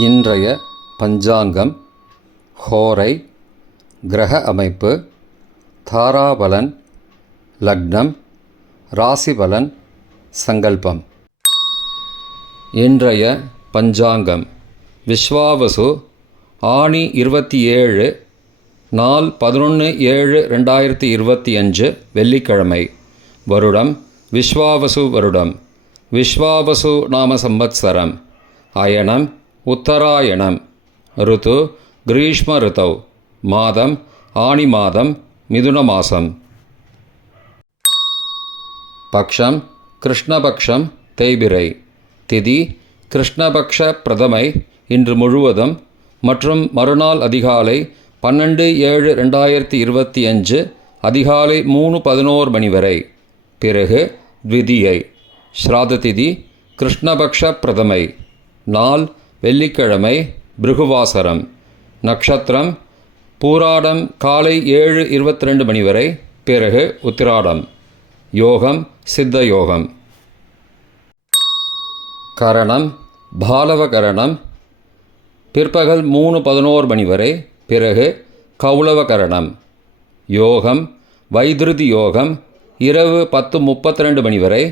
இன்றைய பஞ்சாங்கம், ஹோரை, கிரக அமைப்பு, தாராபலன், லக்னம், ராசிபலன், சங்கல்பம். இன்றைய பஞ்சாங்கம் விஸ்வாவசு, ஆணி 27, நாள் 11/7/2025, வெள்ளிக்கிழமை. வருடம் விஸ்வாவசு வருடம். விஸ்வாவசு நாம சம்வத்சரம். அயனம் உத்தராயணம். ருத்து கிரீஷ்ம ருத்தௌ. மாதம் ஆணி மாதம், மிதுன மாதம். பக்ஷம் கிருஷ்ணபக்ஷம், தேய்பிறை. திதி கிருஷ்ணபக்ஷ பிரதமை, இன்று முழுவதும் மற்றும் மறுநாள் அதிகாலை 12/7/2025 அதிகாலை 3:11 மணி வரை. பிறகு த்விதியை. ஸ்ராத திதி கிருஷ்ணபக்ஷ பிரதமை. நாள் வெள்ளிக்கிழமை, பிருகுவாசரம். நக்ஷத்திரம் பூராடம் காலை 7:22 மணி வரை. பிறகு உத்திராடம். யோகம் சித்த யோகம். கரணம் பாலவகரணம், பிற்பகல் 3:11 மணி வரை. பிறகு கௌளவகரணம். யோகம் வைத்ருதி யோகம், இரவு 10:32 மணி வரை.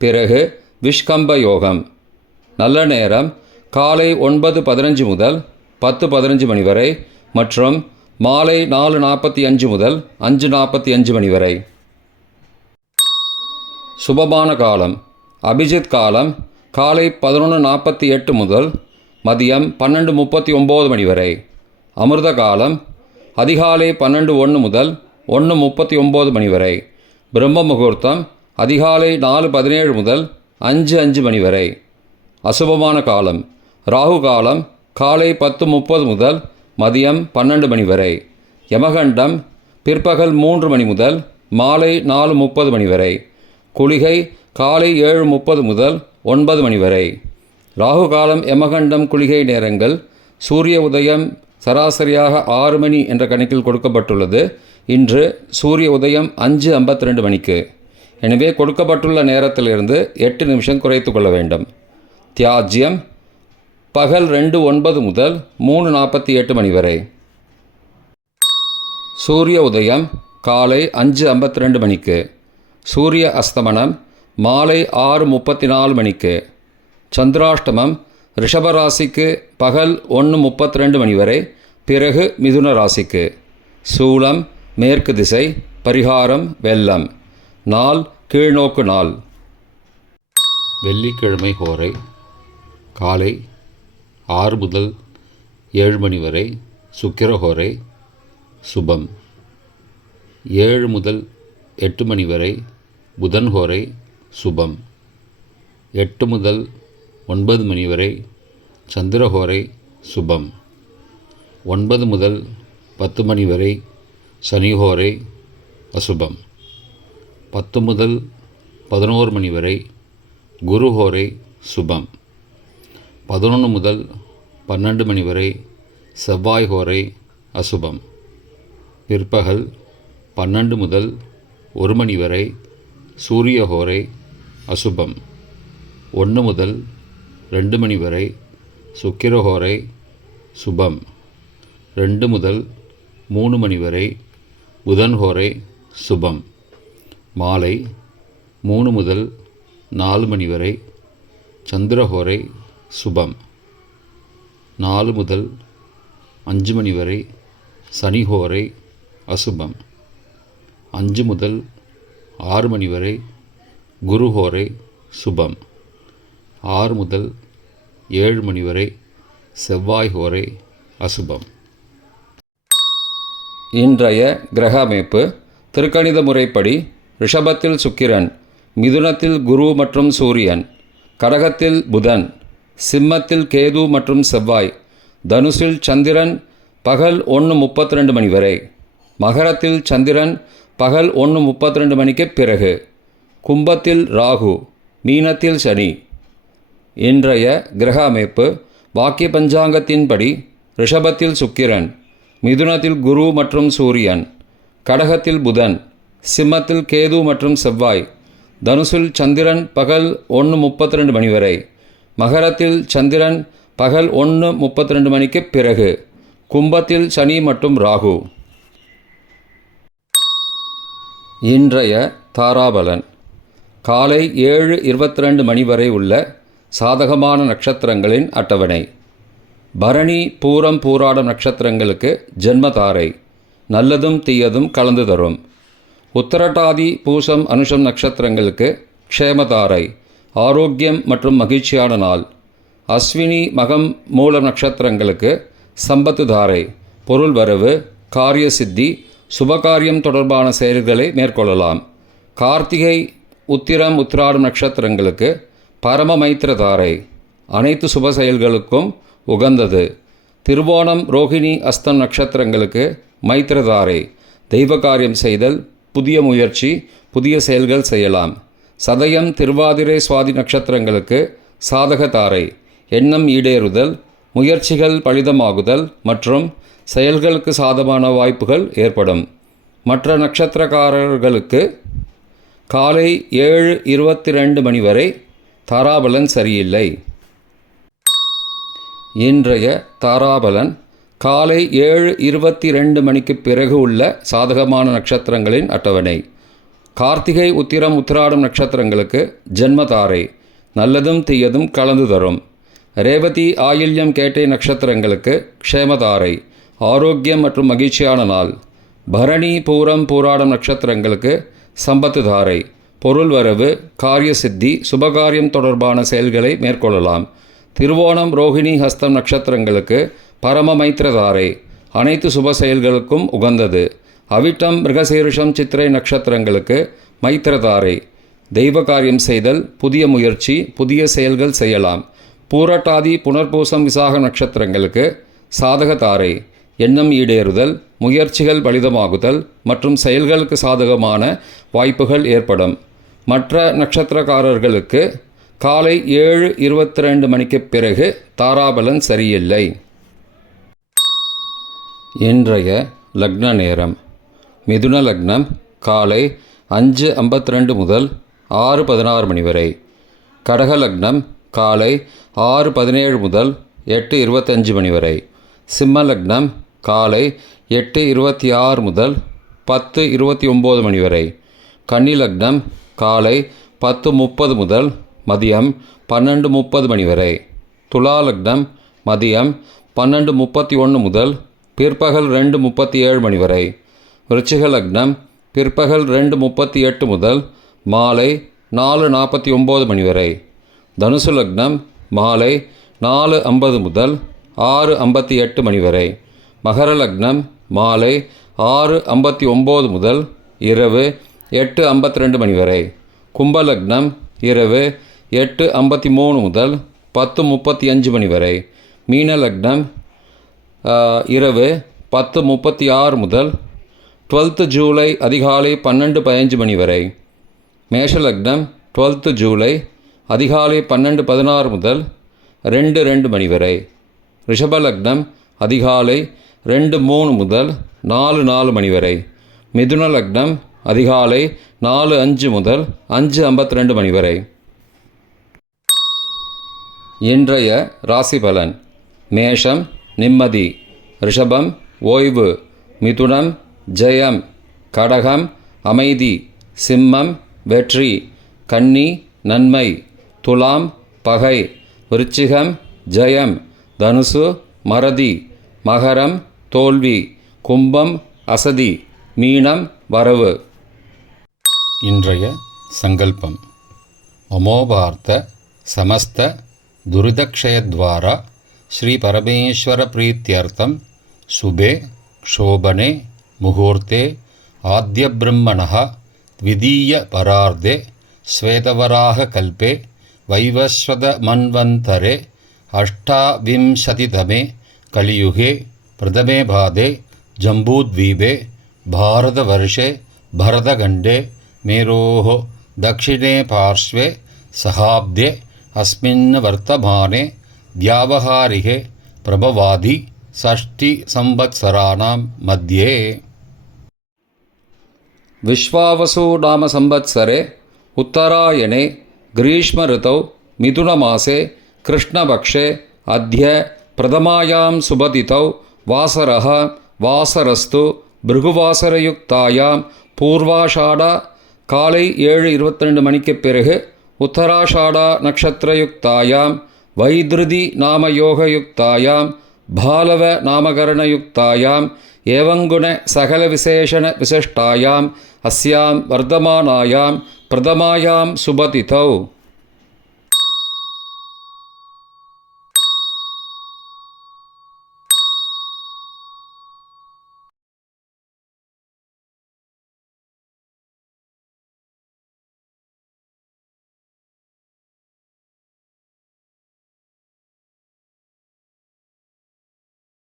பிறகு விஷ்கம்ப யோகம். நல்ல நேரம் காலை 9:15 முதல் 10:15 மணி வரை மற்றும் மாலை 4:45 முதல் 5:45 மணி வரை. சுபமான காலம் அபிஜித் காலம் காலை 11:48 முதல் மதியம் 12:39 மணி வரை. அமிர்த காலம் அதிகாலை 12:01 முதல் 1:39 மணி வரை. பிரம்ம முகூர்த்தம் அதிகாலை 4:17 முதல் 5:05 மணி வரை. அசுபமான காலம் ராகு காலம் காலை 10:30 முதல் மதியம் 12 மணி வரை. யமகண்டம் பிற்பகல் 3 மணி முதல் மாலை 4:30 மணி வரை. குளிகை காலை 7:30 முதல் 9 மணி வரை. ராகு காலம் யமகண்டம் குளிகை நேரங்கள் சூரிய உதயம் சராசரியாக 6 மணி என்ற கணக்கில் கொடுக்கப்பட்டுள்ளது. இன்று சூரிய உதயம் 5:52 மணிக்கு. எனவே கொடுக்கப்பட்டுள்ள நேரத்திலிருந்து 8 நிமிஷம் குறைத்து கொள்ள வேண்டும். தியாஜ்யம் பகல் 2:09 முதல் 3:48 மணி வரை. சூரிய உதயம் காலை 5:52 மணிக்கு. சூரிய அஸ்தமனம் மாலை 6:34 மணிக்கு. சந்திராஷ்டமம் ரிஷபராசிக்கு பகல் 1:32 மணி வரை. பிறகு மிதுன ராசிக்கு. சூலம் மேற்கு திசை. பரிகாரம் வெள்ளம். நாள் கீழ்நோக்கு நாள். வெள்ளிக்கிழமை ஹோரை காலை 6 முதல் 7 மணி வரை. சுக்கிர ஹோரை சுபம். 7 முதல் 8 மணி வரை. புதன் ஹோரை சுபம். 8 முதல் 9 மணி வரை. சந்திர ஹோரை சுபம். 9 முதல் 10 மணி வரை. சனி ஹோரை அசுபம். 10 முதல் 11 மணி வரை. குரு ஹோரை சுபம். 11 முதல் 12 மணி வரை. செவ்வாய் ஹோரை அசுபம். பிற்பகல் 12 முதல் 1 மணி வரை. சூரிய ஹோரை அசுபம். 1 முதல் 2 மணி வரை. சுக்கிர ஹோரை சுபம். 2 முதல் 3 மணி வரை. புதன் ஹோரை சுபம். மாலை 3 முதல் 4 மணி வரை. சந்திர ஹோரை சுபம். 4 முதல் 5 மணி வரை. சனி ஹோரை அசுபம். 5 முதல் 6 மணி வரை. குரு ஹோரை சுபம். 6 முதல் 7 மணி வரை. செவ்வாய் ஹோரை அசுபம். இன்றைய கிரக அமைப்பு திருக்கணித முறைப்படி ரிஷபத்தில் சுக்கிரன், மிதுனத்தில் குரு மற்றும் சூரியன், கடகத்தில் புதன், சிம்மத்தில் கேது மற்றும் செவ்வாய், தனுசில் சந்திரன் பகல் 1:32 மணி வரை, மகரத்தில் சந்திரன் பகல் 1:32 மணிக்கு பிறகு, கும்பத்தில் ராகு, மீனத்தில் சனி. இன்றைய கிரக அமைப்பு வாக்கிய பஞ்சாங்கத்தின்படி ரிஷபத்தில் சுக்கிரன், மிதுனத்தில் குரு மற்றும் சூரியன், கடகத்தில் புதன், சிம்மத்தில் கேது மற்றும் செவ்வாய், தனுசில் சந்திரன் பகல் 1:32 மணி வரை, மகரத்தில் சந்திரன் பகல் 1:32 மணிக்கு பிறகு. கும்பத்தில் சனி மற்றும் ராகு. இன்றைய தாராபலன். காலை 7:22 மணி வரை உள்ள சாதகமான நட்சத்திரங்களின் அட்டவணை. பரணி, பூரம், பூராடம் நட்சத்திரங்களுக்கு ஜென்மதாரை. நல்லதும் தீயதும் கலந்து தரும். உத்தரட்டாதி, பூசம், அனுஷம் நட்சத்திரங்களுக்கு க்ஷேமதாரை. ஆரோக்கியம் மற்றும் மகிழ்ச்சியான நாள். அஸ்வினி, மகம், மூலம் நட்சத்திரங்களுக்கு சம்பத்து தாரை. பொருள் வரவு, காரிய சித்தி, சுபகாரியம் தொடர்பான செயல்களை மேற்கொள்ளலாம். கார்த்திகை, உத்திரம், உத்திராடம் நட்சத்திரங்களுக்கு பரம மைத்திரதாரை. அனைத்து சுப செயல்களுக்கும் உகந்தது. திருவோணம், ரோகிணி, அஸ்தம் நட்சத்திரங்களுக்கு மைத்திரதாரை. தெய்வ காரியம் செய்தல், புதிய முயற்சி, புதிய செயல்கள் செய்யலாம். சதயம், திருவாதிரை, சுவாதி நட்சத்திரங்களுக்கு சாதகதாரை. எண்ணம் ஈடேறுதல், முயற்சிகள் பலிதமாகுதல் மற்றும் செயல்களுக்கு சாதகமான வாய்ப்புகள் ஏற்படும். மற்ற நட்சத்திரக்காரர்களுக்கு காலை 7:22 மணி வரை தாராபலன் சரியில்லை. இன்றைய தாராபலன். காலை 7:22 மணிக்கு பிறகு உள்ள சாதகமான நட்சத்திரங்களின் அட்டவணை. கார்த்திகை, உத்திரம், உத்திராடம் நட்சத்திரங்களுக்கு ஜென்மதாரை. நல்லதும் தீயதும் கலந்து தரும். ரேவதி, ஆயில்யம், கேட்டை நட்சத்திரங்களுக்கு க்ஷேமதாரை. ஆரோக்கியம் மற்றும் மகிழ்ச்சியான நாள். பரணி, பூரம், பூராடம் நட்சத்திரங்களுக்கு சம்பத்து தாரை. பொருள் வரவு, காரிய சித்தி, சுபகாரியம் தொடர்பான செயல்களை மேற்கொள்ளலாம். திருவோணம், ரோகிணி, ஹஸ்தம் நட்சத்திரங்களுக்கு பரம மைத்திரதாரை. அனைத்து சுப செயல்களுக்கும் உகந்தது. அவிட்டம், மிருகசீரிஷம், சித்திரை நட்சத்திரங்களுக்கு மைத்திரதாரை. தெய்வ காரியம் செய்தல், புதிய முயற்சி, புதிய செயல்கள் செய்யலாம். பூரட்டாதி, புனர்பூசம், விசாக நட்சத்திரங்களுக்கு சாதகதாரை. எண்ணம் ஈடேறுதல், முயற்சிகள் பலிதமாகுதல் மற்றும் செயல்களுக்கு சாதகமான வாய்ப்புகள் ஏற்படும். மற்ற நட்சத்திரக்காரர்களுக்கு காலை 7:22 மணிக்கு பிறகு தாராபலன் சரியில்லை. இன்றைய லக்ன நேரம். மிதுன லக்னம் காலை 5:52 முதல் 6:16 மணி வரை. கடக லக்னம் காலை 6:17 முதல் 8:25 மணி வரை. சிம்ம லக்னம் காலை 8:26 முதல் 10:29 மணி வரை. கன்னி லக்னம் காலை 10:30 முதல் மதியம் 12:30 மணி வரை. துலா லக்னம் மதியம் 12:31 முதல் பிற்பகல் 2:37 மணி வரை. விருச்சிக லக்னம் பிற்பகல் 2:38 முதல் மாலை 4:49 மணி வரை. தனுசு லக்னம் மாலை 4:50 முதல் 6:58 மணி வரை. மகர லக்னம் மாலை 6:59 முதல் இரவு 8:52 மணி வரை. கும்ப லக்னம் இரவு 8:53 முதல் 10:35 மணி வரை. மீன லக்னம் இரவு 10:36 முதல் 12 ஜூலை அதிகாலை 12:15 மணி வரை. மேஷ லக்னம் 12 ஜூலை அதிகாலை 12:16 முதல் 2:02 மணி வரை. ரிஷப லக்னம் அதிகாலை 2:03 முதல் 4:04 மணி வரை. மிதுன லக்னம் அதிகாலை 4:05 முதல் 5:52 மணி வரை. இன்றைய ராசி பலன். மேஷம் நிம்மதி. ரிஷபம் ஓய்வு. மிதுனம் ஜெயம். கடகம் அமைதி. சிம்மம் வெற்றி. கன்னி நன்மை. துலாம் பகை. விருச்சிகம் ஜெயம். தனுசு மறதி. மகரம் தோல்வி. கும்பம் அசதி. மீனம் வரவு. இன்றைய சங்கல்பம். அமோபார்த்த சமஸ்த துரிதக்ஷயத்வாரா ஸ்ரீ பரமேஸ்வர பிரீத்யர்த்தம் சுபே க்ஷோபனே முகூர்த்தே ஆத்ய பிரம்மணः த்விதீய பரார்த்தே ஸ்வேதவராக கல்பே வைவஸ்வத மன்வந்தரே அஷ்டாவிம்சதிதமே கலியுகே பிரதமே பாதே ஜம்பூத்வீபே பாரதவர்ஷே பரதகண்டே மேரோः दक्षिणे पार्श्वे सहाब्दे अस्मिन् वर्तमाने व्यावहारिके प्रभवादि षष्टिसंवत्सराणां मध्ये. विश्वावसु नाम संवत्सरे उत्तरायणे ग्रीष्म ऋतौ मिथुनमासे कृष्णपक्षे अद्य प्रथमायां सुबतितौ वासरः वासरस्तु भृगुवासरयुक्तायां पूर्वाषाढा காலை 7:22 மணிக்கு பிறகு உத்தராஷாடா நக்ஷத்திரயுக்தாயாம் வைத்ருதி நாமயோகயுக்தாயாம் பாலவ நாமகரணயுக்தாயாம் ஏவங்குண சகல விசேஷண விசிஷ்டாயாம் அஸ்யாம் வர்த்தமானாயாம் பிரதமாயாம் சுபதிதௌ